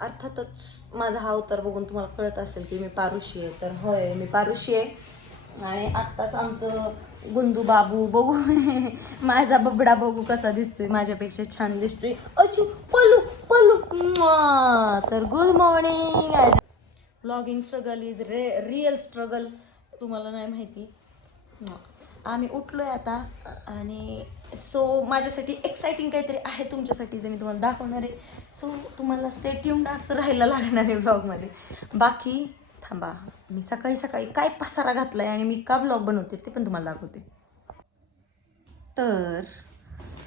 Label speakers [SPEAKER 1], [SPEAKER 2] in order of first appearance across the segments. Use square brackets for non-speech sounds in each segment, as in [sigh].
[SPEAKER 1] अर्थातच माझा हा अवतार बघून तुम्हाला कळत असेल की मी पारुशी आहे तर होय मी पारुशी आहे. आणि आत्ताच आमचं गुंदू बाबू बघू. [laughs] माझा बबडा बघू कसा दिसतोय माझ्यापेक्षा छान दिसतोय. अचू पलू पलू. तर good morning blogging struggle is ray real struggle तुम्हाला नाही माहिती. आम्ही आम्ही उठलोय आता आणि सो माझ्यासाठी एक्सायटिंग काहीतरी आहे तुमच्यासाठी जे मी तुम्हाला दाखवणार आहे. सो तुम्हाला स्टे असं राहायला लागणार आहे ब्लॉगमध्ये बाकी थांबा मी सकाळी सकाळी काय पसारा घातलाय आणि मी का ब्लॉग बनवते ते पण तुम्हाला दाखवते. तर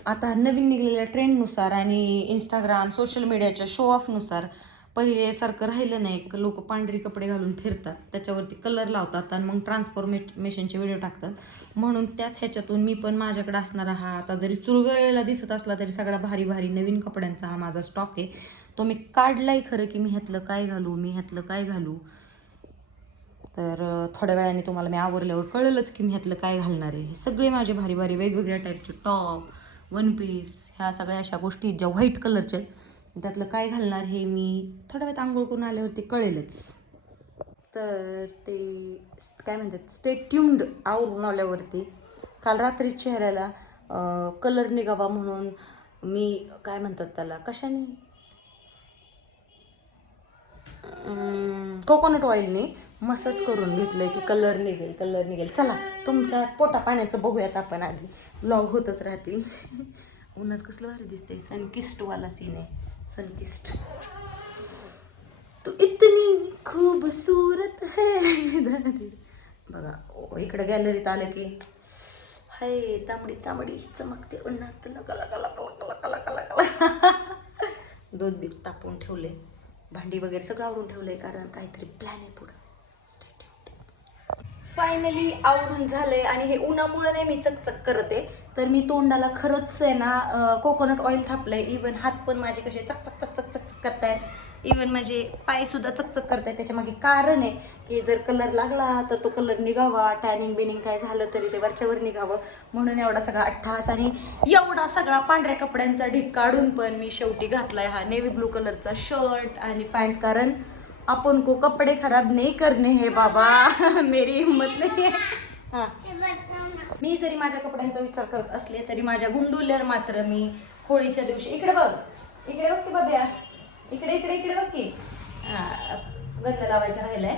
[SPEAKER 1] आता नवीन निघलेल्या ट्रेंडनुसार आणि इंस्टाग्राम सोशल मीडियाच्या शो ऑफनुसार पहिल्यासारखं राहिलं नाही. लोक पांढरी कपडे घालून फिरतात. त्याच्यावरती कलर लावतात आणि मग ट्रान्सफॉर्मेशनचे व्हिडिओ टाकतात. म्हणून त्याच ह्याच्यातून मी पण माझ्याकडे असणारा हा आता जरी चुरगळलेला दिसत असला तरी सगळा भारी भारी नवीन कपड्यांचा हा माझा स्टॉक आहे. तो मी काढलाय खरं की मी ह्यातलं काय घालू मी ह्यातलं काय घालू? तर थोड्या वेळाने तुम्हाला मी आवरल्यावर कळलंच की मी ह्यातलं काय घालणार आहे. हे सगळे माझे भारी भारी वेगवेगळ्या टाईपचे टॉप वन पीस ह्या सगळ्या अशा गोष्टी ज्या व्हाईट कलरच्या आहेत. त्यातलं काय घालणार हे मी थोड्या वेळात आंघोळ करून आल्यावरती कळेलच. तर ते काय म्हणतात स्टे आवरून आल्यावरती. काल रात्री चेहऱ्याला कलर निघावा म्हणून मी काय म्हणतात त्याला कशाने? कोकोनट ऑइलने मसाज करून घेतलंय की कलर निघेल कलर निघेल. चला तुमच्या पोटा पाण्याचं बघूयात आपण आधी. ब्लॉग होतच राहतील. [laughs] उन्हात कसलं भारी दिसतंय सनकिस्टवाला सीन आहे. सनकिस्ट। तू इतनी खूबसूरत है बघा ओ, इकडे गॅलरीत आलं की हाय तांबडी चांबडी चमकते उन्हात कला कला कला कला कला कला. कला [laughs] दूध बीत तापून ठेवले. भांडी वगैरे सगळं आवरून ठेवलंय कारण काहीतरी प्लॅन आहे पुढं. फायनली आवरून झालंय आणि हे उन्हामुळे नाही मी चकचक करते. तर मी तोंडाला खरंच आहे ना कोकोनट ऑइल आहे इवन हात पण माझे कसे चकचक चकचक चकचक करतायत. इवन माझे पायसुद्धा चकचक करतायत. त्याच्यामागे कारण आहे की जर कलर लागला तर तो कलर निघावा. टॅनिंग बिनिंग काय झालं तरी ते वरच्यावर निघावं. म्हणून एवढा सगळा अठ्ठास आणि एवढा सगळा पांढऱ्या कपड्यांचा ढीक काढून पण मी शेवटी घातलाय हा नेव्ही ब्लू कलरचा शर्ट आणि पॅन्ट कारण आपण को कपडे खराब नाही करणे हे बाबा. [laughs] मेरी हिंमत नाही आहे. हां. मी जरी माझ्या कपड्यांचा विचार करत असले तरी माझ्या गुंडुल्या मात्र मी होळीच्या दिवशी इकडे बघ इकडे बघ की बाब्या इकडे इकडे इकडे बघ की. हां, गंध लावायचं राहिलाय.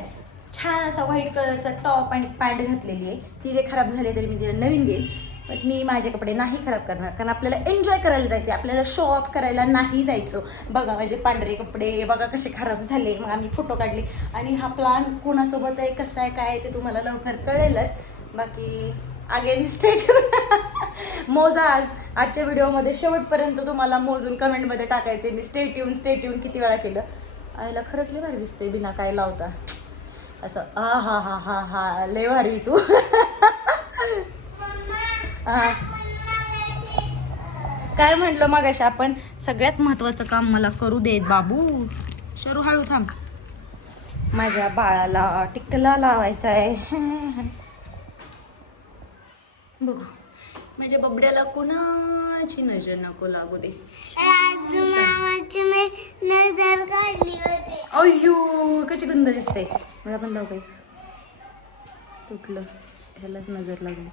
[SPEAKER 1] छान असा व्हाईट कलरचा टॉप आणि पॅन्ट घातलेली आहे. ती जे खराब झाले तरी मी तिला नवीन घेईल. बट मी माझे कपडे नाही खराब करणार कारण आपल्याला एन्जॉय करायला जायचे आपल्याला शो ऑफ करायला नाही जायचं. बघा माझे पांढरे कपडे बघा कसे खराब झाले. मग आम्ही फोटो काढले. आणि हा प्लान कोणासोबत आहे कसा आहे काय आहे ते तुम्हाला लवकर कळेलच. बाकी अगेन स्टेट [laughs] मोजा आज. आजच्या व्हिडिओमध्ये शेवटपर्यंत तुम्हाला मोजून कमेंटमध्ये टाकायचे मी स्टेट येऊन स्टेट येऊन किती वेळा केलं? आईला खरंच लय भारी दिसते बिना काय लावता. असं हा हा हा हा हा लय भारी तू. [laughs] हा. काय म्हटलं मगाशी आपण? सगळ्यात महत्वाचं काम मला करू देत बाबू. शरू हळू थांब. माझ्या बाळाला टिकला लावायचा आहे [laughs] बघू. माझ्या बबड्याला कुणाची नजर नको लागू दे.
[SPEAKER 2] नजर काढली होती.
[SPEAKER 1] अय्यो कशी गंध दिसते. मला पण लाव काही तुटलं. ह्यालाच नजर लागली.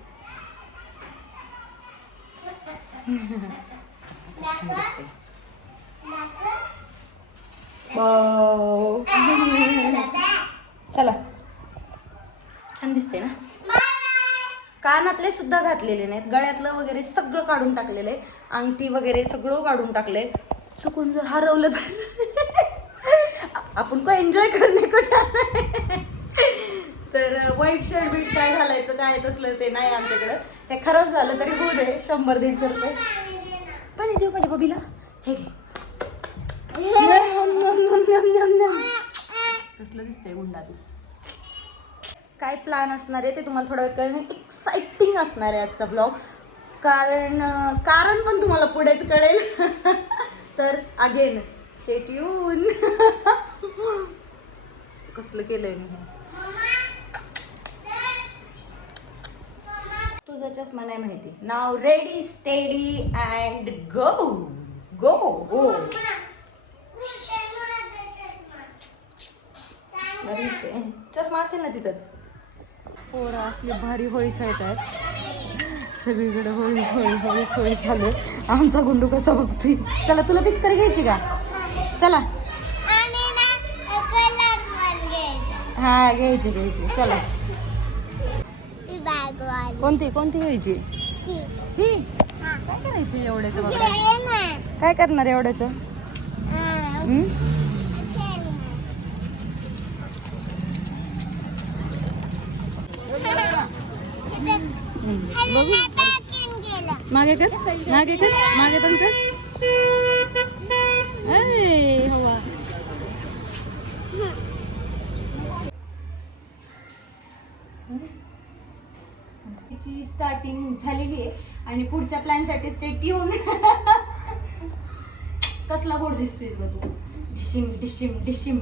[SPEAKER 1] दिसते. चला. छान दिसते ना? कानातले सुद्धा घातलेले नाहीत. गळ्यातलं वगैरे सगळं काढून टाकलेलं आहे अंगठी वगैरे सगळं काढून टाकलंय. चुकून जर हरवलं तर. आपण को एन्जॉय करणे को जाना तर व्हाईट शर्ट बीट काय घालायचं काय तसलं ते नाही आमच्याकडं. ते खराब झालं तरी होऊ दे शंभर दीडशे रुपये. पाणी देऊ माझ्या बबीला. हे घे. [laughs] कसलं दिसतंय गुंडा तू काय प्लॅन असणार आहे ते तुम्हाला थोड्या वेळ कळेल. एक्साइटिंग असणार आहे आजचा ब्लॉग कारण कारण पण तुम्हाला पुढेच कळेल. [laughs] तर अगेन स्टेट येऊन कसलं केलंय मी हे? तुझा चष्मा नाही माहिती नाव ready steady and go go दिसते चष्मा असेल ना तिथंच? पोरं असली भारी होळी खेळत आहेत सगळीकडे होळीच होळी होळीच होळी चालू. आमचा गुंडू कसा बघतोय? चला तुला पिचकारी घ्यायची का? चला. हा घ्यायची घ्यायची. चला. कोणती कोणती घ्यायची? ही?
[SPEAKER 2] हा.
[SPEAKER 1] काय करायची
[SPEAKER 2] ना.
[SPEAKER 1] काय करणार एवढ्याचं
[SPEAKER 2] हा,
[SPEAKER 1] हं?
[SPEAKER 2] खेळ ना. इथे बघू.
[SPEAKER 1] मागे कर मागे कर मागे पण कर. हवा. तिची स्टार्टिंग झालेली आहे आणि पुढच्या प्लॅनसाठी स्टेट येऊन कसला बोर्ड दिसतोय ग तू. डिशिम डिशिम डिशिम.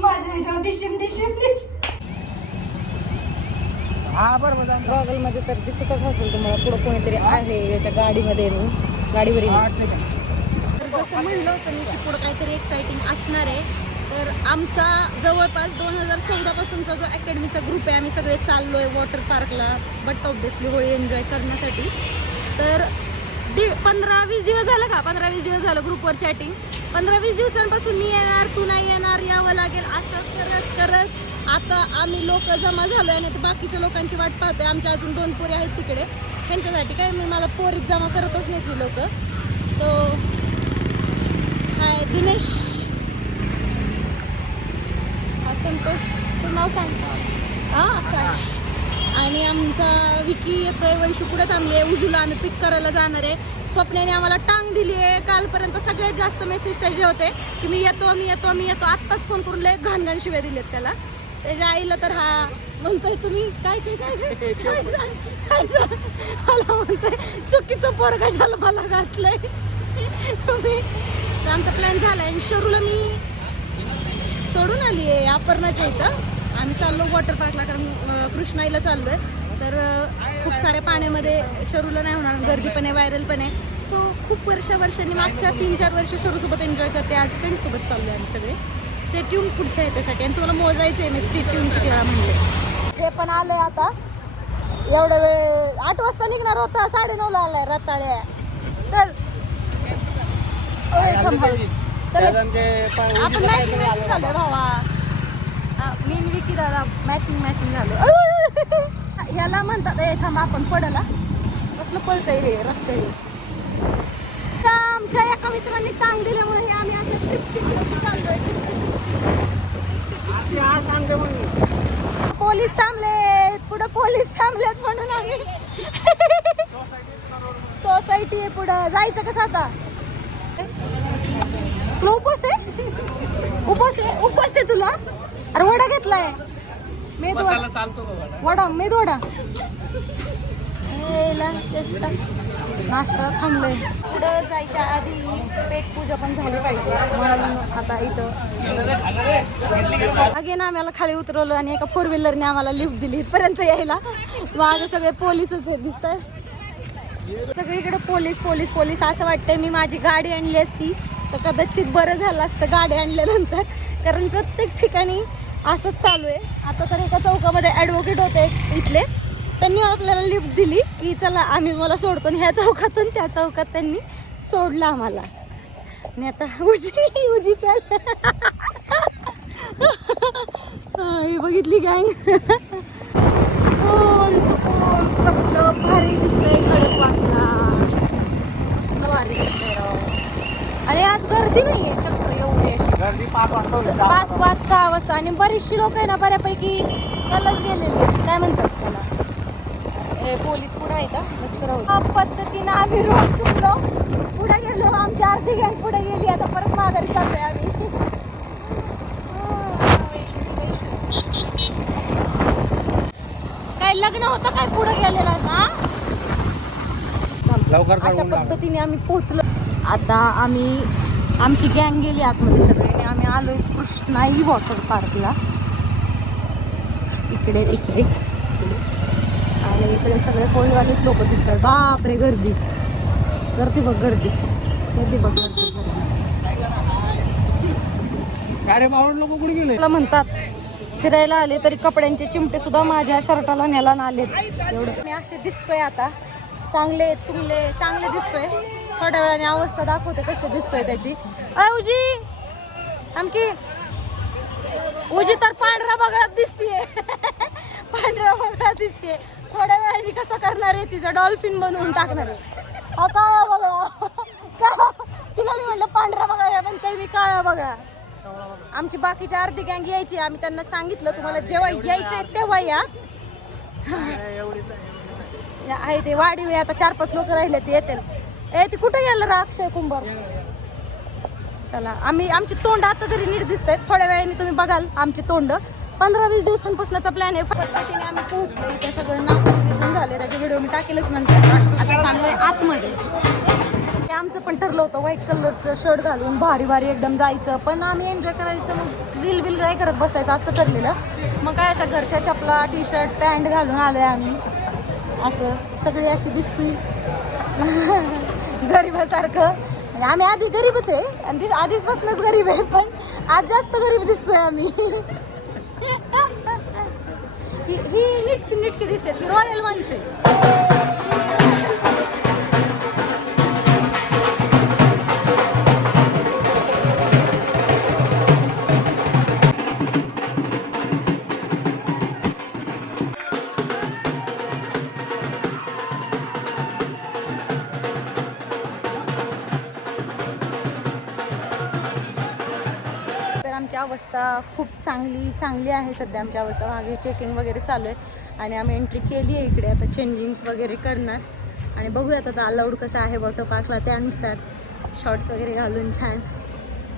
[SPEAKER 1] माझ्या ह्याच्यावर डिशिम डिशिम. गॉगलमध्ये तर दिसतच असेल तुम्हाला पुढं कोणीतरी आहे याच्या गाडीमध्ये गाडीवर तर जसं म्हणलं होतं मी की पुढं काहीतरी एक्साइटिंग असणार आहे तर आमचा जवळपास दोन हजार चौदापासूनचा जो अकॅडमीचा ग्रुप आहे आम्ही सगळे चाललो आहे वॉटर पार्कला बट ऑब्विसली होळी एन्जॉय करण्यासाठी. तर दि पंधरा वीस दिवस झालं का? पंधरा वीस दिवस झालं ग्रुपवर चॅटिंग पंधरा वीस दिवसांपासून मी येणार तू नाही येणार यावं लागेल असं करत करत आता आम्ही लोक जमा झालो आणि आता बाकीच्या लोकांची वाट पाहतोय. आमच्या अजून दोन पोरी आहेत तिकडे. ह्यांच्यासाठी काय मी मला पोरीत जमा करतच नाही ती लोक. So hi Dinesh. हा संतोष. तू नाव सांग. हा आकाश. आणि आमचा विकी येतोय वैशू पुढे थांबली आहे उजूला आम्ही पिक करायला जाणार आहे. स्वप्नेने आम्हाला टांग दिली आहे कालपर्यंत सगळ्यात जास्त मेसेज त्याचे होते की मी येतो मी येतो मी येतो. आत्ताच फोन करून लय घाण घाण शिव्या दिलेत त्याला. त्याच्या आईला तर हा. म्हणतोय तुम्ही काय काय काय काय काय [laughs] झालं? काय झालं? मला म्हणतोय चुकीचं पोर कशाला मला घातलंय? तुम्ही. तर आमचा प्लॅन झाला आणि शरूला मी सोडून आली आहे अपर्णाच्या इथं. आम्ही चाललो वॉटर पार्कला कारण कृष्णाईला चाललो आहे तर खूप साऱ्या पाण्यामध्ये शरूला नाही होणार. गर्दी पण आहे व्हायरल पण आहे. सो खूप वर्षा वर्षांनी मागच्या तीन चार वर्ष शरूसोबत एन्जॉय करते. आज फ्रेंडसोबत चाललो आहे आम्ही सगळे. स्टेट येऊन पुढच्या ह्याच्यासाठी आणि तुम्हाला मोजायचं आहे मी स्टेट येऊन किती वेळा म्हणले हे पण आलं आहे आता. एवढा वेळ आठ वाजता निघणार होता साडे नऊला आलाय रताळ्या. चल. आपण मॅचिंग मॅचिंग झालं भावा. मी विकी दादा मॅचिंग मॅचिंग झालो. याला म्हणतात ए थांब आपण पडला. कसलं पळतंय हे रस्त्या आमच्या एका मित्रांनी टांग दिल्यामुळे हे आम्ही असं ट्रिप्सी ट्रिप्सी चाललोय पोलीस थांबले पुढे पोलीस थांबलेत म्हणून आम्ही. सोसायटी आहे पुढं. जायचं कसं आता? तुला उपवास आहे? उपवास आहे? उपवास आहे तुला? अरे वडा घेतलाय. मेदू वडा. वडा मेदू वडा. नाश्ता थांबलोय. पुढं जायच्या आधी पेटपूजा पण झाली पाहिजे. म्हणून आता इथं. अगेन आम्हाला खाली उतरवलं आणि एका फोर व्हीलरने आम्हाला लिफ्ट दिली. इथपर्यंत यायला. माझं सगळे पोलीसच हे दिसत सगळीकडे पोलीस पोलीस पोलीस. असं वाटतंय मी माझी गाडी आणली असती तर कदाचित बरं झालं असतं गाडी आणल्यानंतर. कारण प्रत्येक ठिकाणी असंच चालू आहे. आता तर एका चौकामध्ये ॲडव्होकेट होते इथले. त्यांनी आपल्याला लिफ्ट दिली की चला आम्ही मला सोडतो. आणि ह्या चौकातून त्या चौकात त्यांनी सोडलं आम्हाला. आणि आता उजी उजी चाल हा, बघितली गँग सुकून सुकून. कसलं भारी दिसतंय खडक वासला कसलं भारी दिसतंय राव. आणि आज गर्दी नाहीये चक्क एवढी अशी. स- पाच पाच सहा वाजता. आणि बरीचशी लोक आहे ना बऱ्यापैकी त्यालाच गेलेली काय म्हणतात? हे पोलीस पुढे आहे का. पद्धतीनं आम्ही रोड चुकलो. पुढे गेलो आमची अर्धी गँग पुढे गेली. आता परत माघारी चाललोय आम्ही. काय लग्न होतं काय पुढे गेलेलं असं हा? अशा पद्धतीने आम्ही पोहोचलो. आता आम्ही आमची गँग गेली आतमध्ये सगळे आणि आम्ही आलोय कृष्णाई वॉटर पार्कला. इकडे इकडे. इकडे. आणि इकडे सगळे कोळीवालेच लोक दिसतात. बापरे गर्दी. गर्दी बघ गर्दी. गर्दी बघ गर्दी
[SPEAKER 3] लोक कुठे गेले?
[SPEAKER 1] त्याला म्हणतात फिरायला आले तरी कपड्यांचे चिमटे सुद्धा माझ्या शर्टाला नेला ना आलेत. एवढं. मी असे दिसतोय आता. चांगले चुंगले चांगले दिसतोय. थोड्या वेळाने अवस्था दाखवते कशी दिसतोय त्याची. अय उजी! आमकी उजी तर पांढरा बगळात दिसतीये. [laughs] पांढरा बगळा दिसते थोड्या वेळाने कसं करणार आहे? तिचं डॉल्फिन बनवून टाकणार आहे. हा काळा बगळा का- तिला मी म्हटलं पांढरा बघा या ते मी काळा बघा. आमची बाकीची अर्धी गँग यायची. आम्ही त्यांना सांगितलं तुम्हाला जेव्हा यायचंय तेव्हा या. या, आहे ते वाढीव आहे, आता चार पाच लोक राहिले ते येतील. ए ते कुठे गेलं रा अक्षय कुंभार? चला आम्ही आमची तोंड आता तरी नीट दिसत आहेत थोड्या वेळाने तुम्ही बघाल आमची तोंड. पंधरा वीस दिवसांपासूनचा प्लॅन आहे. पद्धतीने आम्ही पोहोचलो इथे सगळं नाव झाले त्याचे व्हिडिओ मी टाकेलच नंतर. आता चांगलं आतमध्ये. ते आमचं पण ठरलं होतं व्हाईट कलरचं शर्ट घालून भारी भारी एकदम जायचं. पण आम्ही एन्जॉय करायचं मग. रील बिल काय करत बसायचं असं ठरलेलं. मग काय अशा घरच्या चपला टी शर्ट पॅन्ट घालून आलोय आम्ही. असं सगळी अशी दिसती. [laughs] गरीबासारखं. म्हणजे आम्ही आधी गरीबच आहे. आणि ती आधीपासूनच गरीब आहे पण आज जास्त गरीब दिसतोय आम्ही. [laughs] ही ही नीटकी नीटकी दिसते ही रॉयल माणसं आहे अवस्था खूप चांगली चांगली आहे सध्या आमची अवस्था. मागे चेकिंग वगैरे चालू आहे. आणि आम्ही एंट्री केली आहे इकडे. आता चेंजिंग्स वगैरे करणार. आणि बघूयात आता अलाउड कसं आहे वॉटर पार्कला त्यानुसार. शॉर्ट्स वगैरे घालून छान.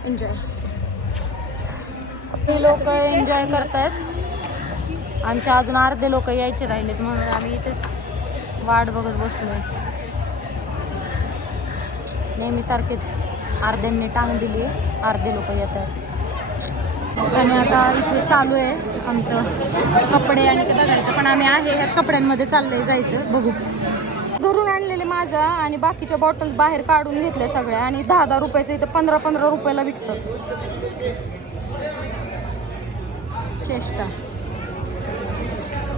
[SPEAKER 1] एन्जॉय हे लोक एन्जॉय करतायत. आमच्या अजून अर्धे लोक यायचे राहिलेत म्हणून आम्ही इथेच वाट बघत आहे नेहमीसारखेच अर्ध्यांनी टांग दिली. अर्धे लोक येत आहेत आणि आता इथे चालू आहे आमचं कपडे आणि बघायचं. पण आम्ही आहे ह्याच कपड्यांमध्ये चाललंय जायचं बघू. घरून आणलेले माझा आणि बाकीच्या बॉटल्स बाहेर काढून घेतल्या सगळ्या आणि दहा दहा रुपयाचं इथं पंधरा पंधरा रुपयाला विकतं. चेष्टा.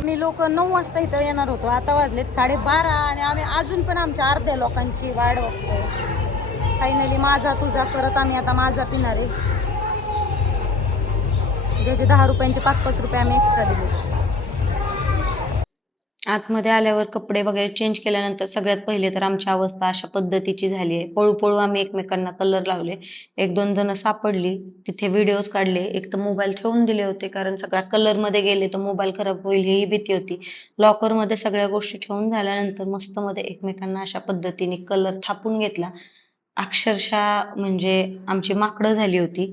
[SPEAKER 1] मी लोक नऊ वाजता इथं येणार होतो. आता वाजलेत साडेबारा आणि आम्ही अजून पण आमच्या अर्ध्या लोकांची वाढ बघतो फायनली माझा तुझा करत आम्ही आता माझा पिणार आहे. ज्याचे दहा रुपयांचे पाच पाच रुपये आम्ही एक्स्ट्रा दिले.
[SPEAKER 3] आतमध्ये आल्यावर कपडे वगैरे चेंज केल्यानंतर सगळ्यात पहिले तर आमची अवस्था अशा पद्धतीची झाली आहे. पळू पळू आम्ही एकमेकांना कलर लावले. एक दोन जण सापडली. तिथे व्हिडिओज काढले. एक तर मोबाईल ठेवून दिले होते कारण सगळ्या कलरमध्ये गेले तर मोबाईल खराब होईल ही भीती होती. लॉकरमध्ये सगळ्या गोष्टी ठेवून झाल्यानंतर मस्त मध्ये एकमेकांना अशा पद्धतीने कलर थापून घेतला. अक्षरशः म्हणजे आमची माकडं झाली होती.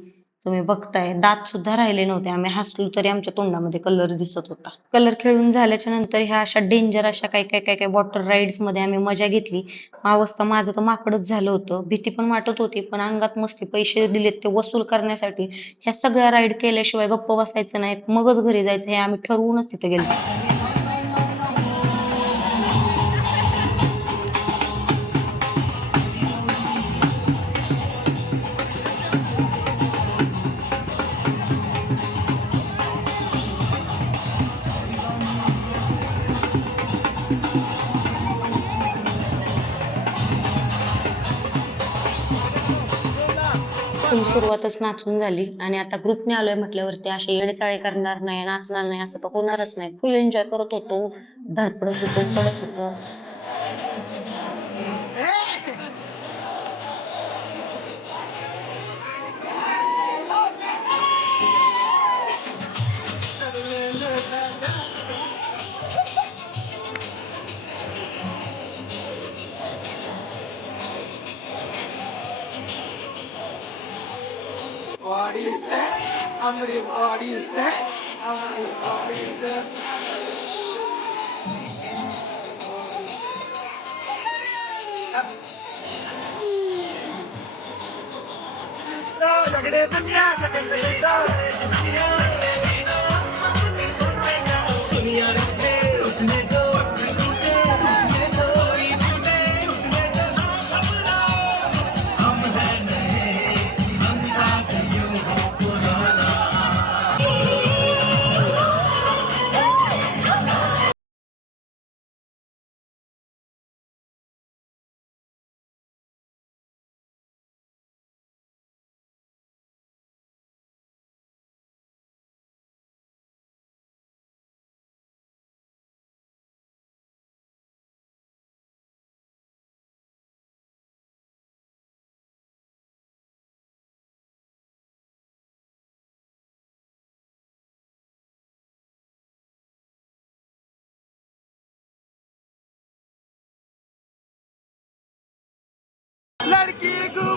[SPEAKER 3] तुम्ही बघताय. दात सुद्धा राहिले नव्हते. आम्ही हसलो तरी आमच्या तोंडामध्ये कलर दिसत होता. कलर खेळून झाल्याच्यानंतर ह्या अशा डेंजर अशा काही काही काही काही वॉटर राईड्समध्ये आम्ही मजा घेतली. अवस्था माझं तर माकडच झालं होतं. भीती पण वाटत होती पण अंगात मस्ती पैसे दिलेत ते वसूल करण्यासाठी ह्या सगळ्या राईड केल्याशिवाय गप्प बसायचं नाही मगच घरी जायचं हे आम्ही ठरवूनच तिथे गेलो. सुरुवातच नाचून झाली. आणि आता ग्रुपने आलोय म्हटल्यावरती असे येडेचाळे करणार नाही नाचणार नाही असं तर होणारच नाही. फुल एन्जॉय करत होतो. धडपडत होतो पडत होतो.
[SPEAKER 4] everybody's there. Everybody's there. No, look at it, the music is the
[SPEAKER 1] Diego!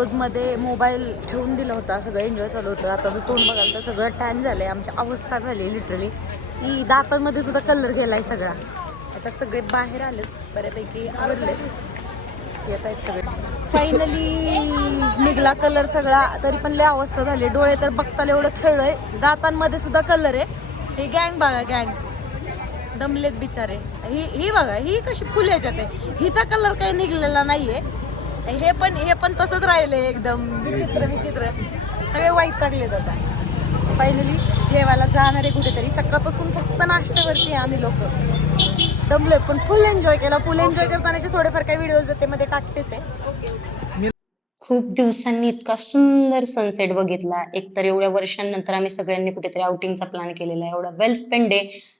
[SPEAKER 1] व्हिडिओजमध्ये मोबाईल ठेवून दिला होता सगळं एन्जॉय चालू होतं. आता जर तोंड बघाल तर सगळं टॅन झालं आहे आमची अवस्था झाली आहे लिटरली की दातांमध्ये सुद्धा कलर गेला आहे सगळा. आता सगळे बाहेर आलेत बऱ्यापैकी आवडले येत आहेत सगळे. फायनली निघला कलर सगळा तरी पण लय अवस्था झाली डोळे तर बघताला एवढं खेळलंय दातांमध्ये सुद्धा कलर आहे. हे गँग बघा गँग दमलेत बिचारे. ही ही बघा ही कशी फुल ह्याच्यात आहे. हिचा कलर काही निघलेला नाहीये. हे पण हे पण तसंच राहिले एकदम. विचित्र विचित्र. सगळे वाईट लागलेत आता. फायनली जेवायला जाणार आहे कुठेतरी. सकाळपासून फक्त नाश्त्यावरती आम्ही लोक. दमलोय पण फुल एन्जॉय केला. फुल एन्जॉय करतानाचे थोडेफार काही व्हिडिओज ते मध्ये टाकतेच आहे.
[SPEAKER 3] खूप दिवसांनी इतका सुंदर सनसेट बघितला. एकतर एवढ्या वर्षांनंतर आम्ही सगळ्यांनी कुठेतरी आउटिंगचा प्लॅन केलेला आहे. एवढा वेल स्पेंड डे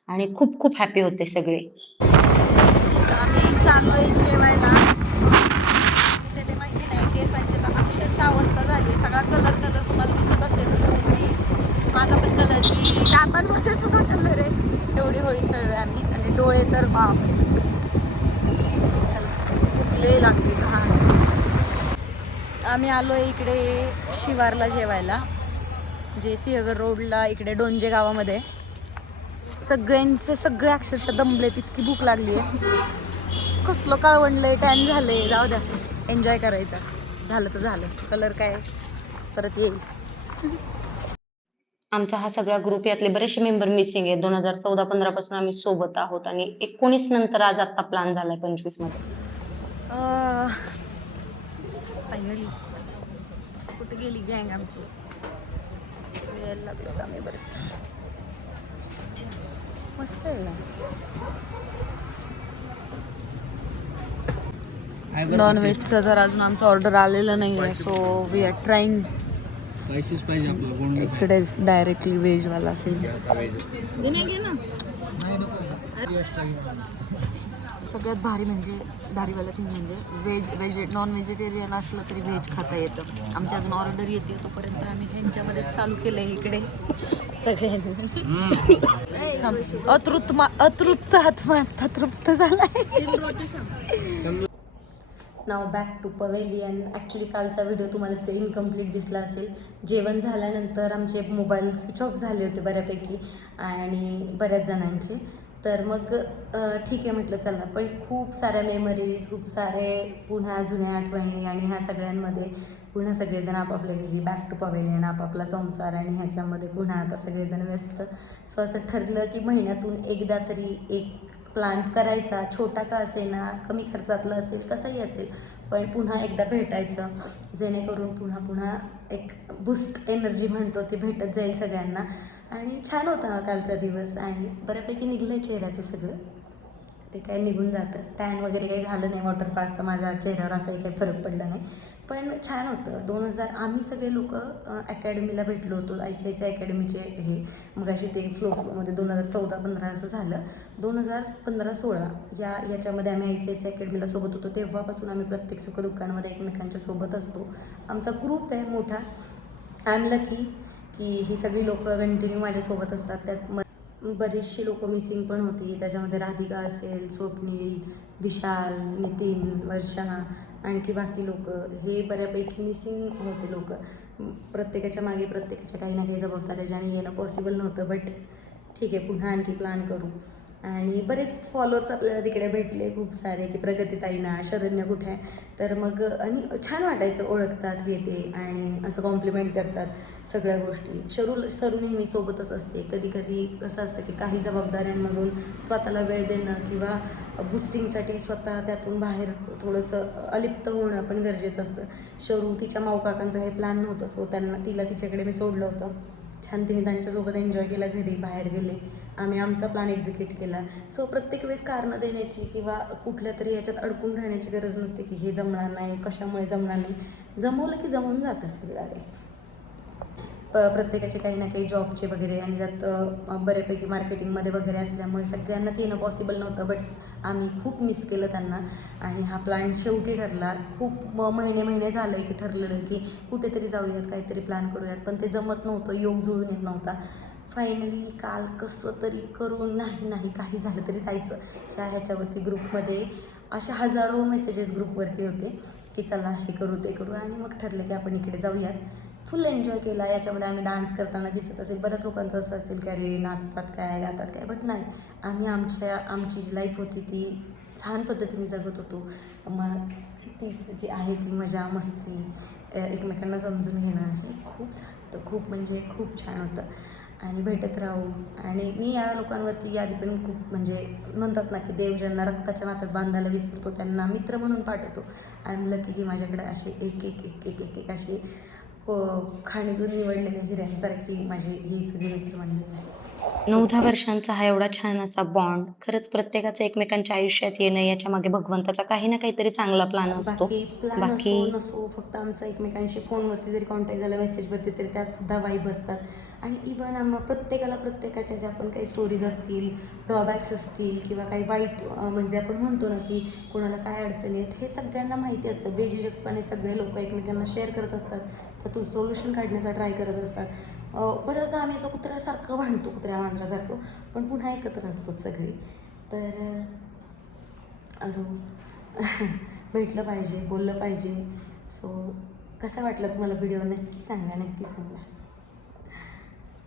[SPEAKER 3] आणि खूप खूप हॅपी होते सगळे.
[SPEAKER 1] आम्ही चाललोय जेवायला तिथे ते माहिती नाही केसांची तर अक्षरशः अवस्था झाली सगळा कलर कलर तुम्हाला दिसत असेल. आणि माझा पण कलर दातांमध्ये सुद्धा कलर आहे. एवढी होळी खेळलोय आम्ही. आणि डोळे तर बाप भुकले लागली. घाण आम्ही आलोय इकडे शिवारला जेवायला. जे सिंहगड रोडला इकडे डोंजे गावामध्ये. सगळ्यांचे सगळे अक्षरशः दमलेत. इतकी भूक लागली आहे. कसलं काळवंडलंय. टॅन झालंय. जाऊ द्या. एन्जॉय करायचा. झालं तर झालं. कलर काय? परत येईल.
[SPEAKER 3] आमचा हा सगळा ग्रुप यातले बरेचसे मेंबर मिसिंग आहेत. दोन हजार चौदा पंधरा पासून आम्ही सोबत आहोत आणि एकोणीस नंतर आज आता प्लॅन झालाय पंचवीसमध्ये.
[SPEAKER 1] फायनली कुठे गेली गँग आमची? यायला लागलो आम्ही मस्त आहे ना? नॉनव्हेजचं तर अजून आमचं ऑर्डर आलेलं नाही आहे सो वी आर ट्राईंग
[SPEAKER 4] स्पायसीच पाहिजे आपल्याला कोण
[SPEAKER 1] इकडे डायरेक्टली व्हेजवाला असेल. सगळ्यात भारी म्हणजे भारीवाला थिंग म्हणजे व्हेज व्हेज नॉन व्हेजिटेरियन असलं तरी व्हेज खाता येतं. आमची अजून ऑर्डर येते तोपर्यंत आम्ही ह्यांच्यामध्ये चालू केलं आहे इकडे. सगळ्यांनी. अतृप्त अतृप्त आत्मा तृप्त झालाय. नाव बॅक टू पवेलियन ॲक्च्युली कालचा व्हिडिओ तुम्हाला ते इनकम्प्लीट दिसला असेल. जेवण झाल्यानंतर आमचे मोबाईल स्विच ऑफ झाले होते बऱ्यापैकी. आणि बऱ्याच जणांचे. तर मग ठीक आहे म्हटलं चला. पण खूप साऱ्या मेमरीज खूप सारे पुन्हा जुन्या आठवणी आणि ह्या सगळ्यांमध्ये पुन्हा सगळेजण आपापल्या घरी बॅक टू पवेलियन आपापला संसार आणि ह्याच्यामध्ये पुन्हा आता सगळेजण व्यस्त. सो असं ठरलं की महिन्यातून एकदा तरी एक प्लांट करायचा छोटा का असेना कमी खर्चातला असेल कसंही असेल पण पुन्हा एकदा भेटायचं. जेणेकरून पुन्हा पुन्हा एक बुस्ट एनर्जी म्हणतो ती भेटत जाईल सगळ्यांना. आणि छान होता हा कालचा दिवस आणि बऱ्यापैकी निघलं आहे चेहऱ्याचं सगळं. ते काय निघून जातं. टॅन वगैरे काही झालं नाही वॉटर पार्कचा माझ्या चेहऱ्यावर असाही काही फरक पडला नाही. पण छान होतं. दोन हजार आम्ही सगळे लोक अकॅडमीला भेटलो होतो आय सी आय सी अकॅडमीचे हे मग अशी ते फ्लो फ्लोमध्ये दोन हजार चौदा पंधरा असं झालं. दोन हजार पंधरा सोळा या याच्यामध्ये आम्ही आय सी आय सी अकॅडमीला सोबत होतो. तेव्हापासून आम्ही प्रत्येक सुखदुःखांमध्ये एकमेकांच्या सोबत असतो. आमचा ग्रुप आहे मोठा. आय एम लकी की ही सगळी लोक कंटिन्यू माझ्यासोबत असतात. त्यात म बरीचशी लोकं मिसिंग पण होती. त्याच्यामध्ये राधिका असेल स्वप्नील विशाल नितीन वर्षा. आणखी बाकी लोक हे बऱ्यापैकी मिसिंग होते लोक. प्रत्येकाच्या मागे प्रत्येकाच्या काही ना काही जबाबदाऱ्या ज्याने येणं पॉसिबल नव्हतं बट ठीक आहे पुन्हा आणखी प्लॅन करू. आणि बरेच फॉलोअर्स आपल्याला तिकडे भेटले खूप सारे की प्रगतीताईना शरण्य कुठे आहे? तर मग आणि छान वाटायचं ओळखतात हे ते आणि असं कॉम्प्लिमेंट करतात सगळ्या गोष्टी. शरू सरू नेहमी सोबतच असते. कधी कधी कसं असतं की काही जबाबदाऱ्यांमधून स्वतःला वेळ देणं किंवा बुस्टिंगसाठी स्वतः त्यातून बाहेर थोडंसं अलिप्त होणं पण गरजेचं असतं. शरू तिच्या माऊकाकांचा हे प्लॅन नव्हतं सो त्यांना तिला तिच्याकडे मी सोडलं होतं. छान तिने त्यांच्यासोबत एन्जॉय केला घरी बाहेर गेले. आम्ही आमचा प्लॅन एक्झिक्यूट केला. सो प्रत्येक वेळेस कारणं देण्याची किंवा कुठल्या तरी याच्यात अडकून राहण्याची गरज नसते की हे जमणार नाही कशामुळे जमणार नाही. जमवलं की जमून जातं सगळं. अरे प प्रत्येकाचे काही ना काही जॉबचे वगैरे आणि त्यात बऱ्यापैकी मार्केटिंगमध्ये वगैरे असल्यामुळे सगळ्यांनाच येणं पॉसिबल नव्हतं बट आम्ही खूप मिस केलं त्यांना. आणि हा प्लॅन शेवटी ठरला. खूप महिने महिने झालं की ठरलेलं की कुठेतरी जाऊयात काहीतरी प्लॅन करूयात पण ते जमत नव्हतं योग जुळून येत नव्हता. फायनली काल कसं तरी करून नाही नाही काही झालं तरी जायचं. ह्या ह्याच्यावरती ग्रुपमध्ये अशा हजारो मेसेजेस ग्रुपवरती होते की चला हे करू ते करू. आणि मग ठरलं की आपण इकडे जाऊयात. फुल एन्जॉय केला. याच्यामध्ये आम्ही डान्स करताना दिसत असेल. बऱ्याच लोकांचं असं असेल की अरे नाचतात काय गातात काय बट नाही. आम्ही आमच्या आमची जी लाईफ होती ती छान पद्धतीने जगत होतो. मग तीच जी आहे ती मजा मस्ती एकमेकांना समजून घेणं हे खूप छान होतं. खूप म्हणजे खूप छान होतं. आणि भेटत राहू. आणि मी या लोकांवरती यादी पण खूप म्हणजे म्हणतात ना की देव ज्यांना रक्ताच्या नात्यात बांधायला विसरतो त्यांना मित्र म्हणून पाठवतो. आय एम लकी की माझ्याकडे असे एक एक एक एक एक एक असे को खाणीतून निवडलेल्या हिऱ्यांसारखी माझी ही सगळी मित्रमंडळी आहे.
[SPEAKER 3] नऊ दहा वर्षांचा हा एवढा छान असा बॉन्ड खरंच प्रत्येकाचं एकमेकांच्या आयुष्यात येणं याच्या मागे भगवंताचा काही ना काहीतरी चांगला प्लॅन असतो.
[SPEAKER 1] बाकी नसो फक्त आमचा एकमेकांशी फोनवरती जरी कॉन्टॅक्ट झाला मेसेजवरती तरी त्यात सुद्धा वाईब असतात. आणि इवन आम्हा प्रत्येकाला प्रत्येकाच्या ज्या पण काही स्टोरीज असतील ड्रॉबॅक्स असतील किंवा काही वाईट म्हणजे आपण म्हणतो ना की कोणाला काय अडचणी आहेत हे सगळ्यांना माहिती असतं. बेझिजकपणे सगळे लोक एकमेकांना शेअर करत असतात. तर तू सोल्युशन काढण्याचा ट्राय करत असतात. अं, आम्ही असं कुत्र्यासारखं भांडतो कुत्र्या मांजरासारखं पण पुन्हा एकत्र असतो सगळे. तर अजून [laughs] भेटलं पाहिजे बोललं पाहिजे. सो कसं वाटलं तुम्हाला व्हिडिओ नक्की सांगा नक्की सांगा.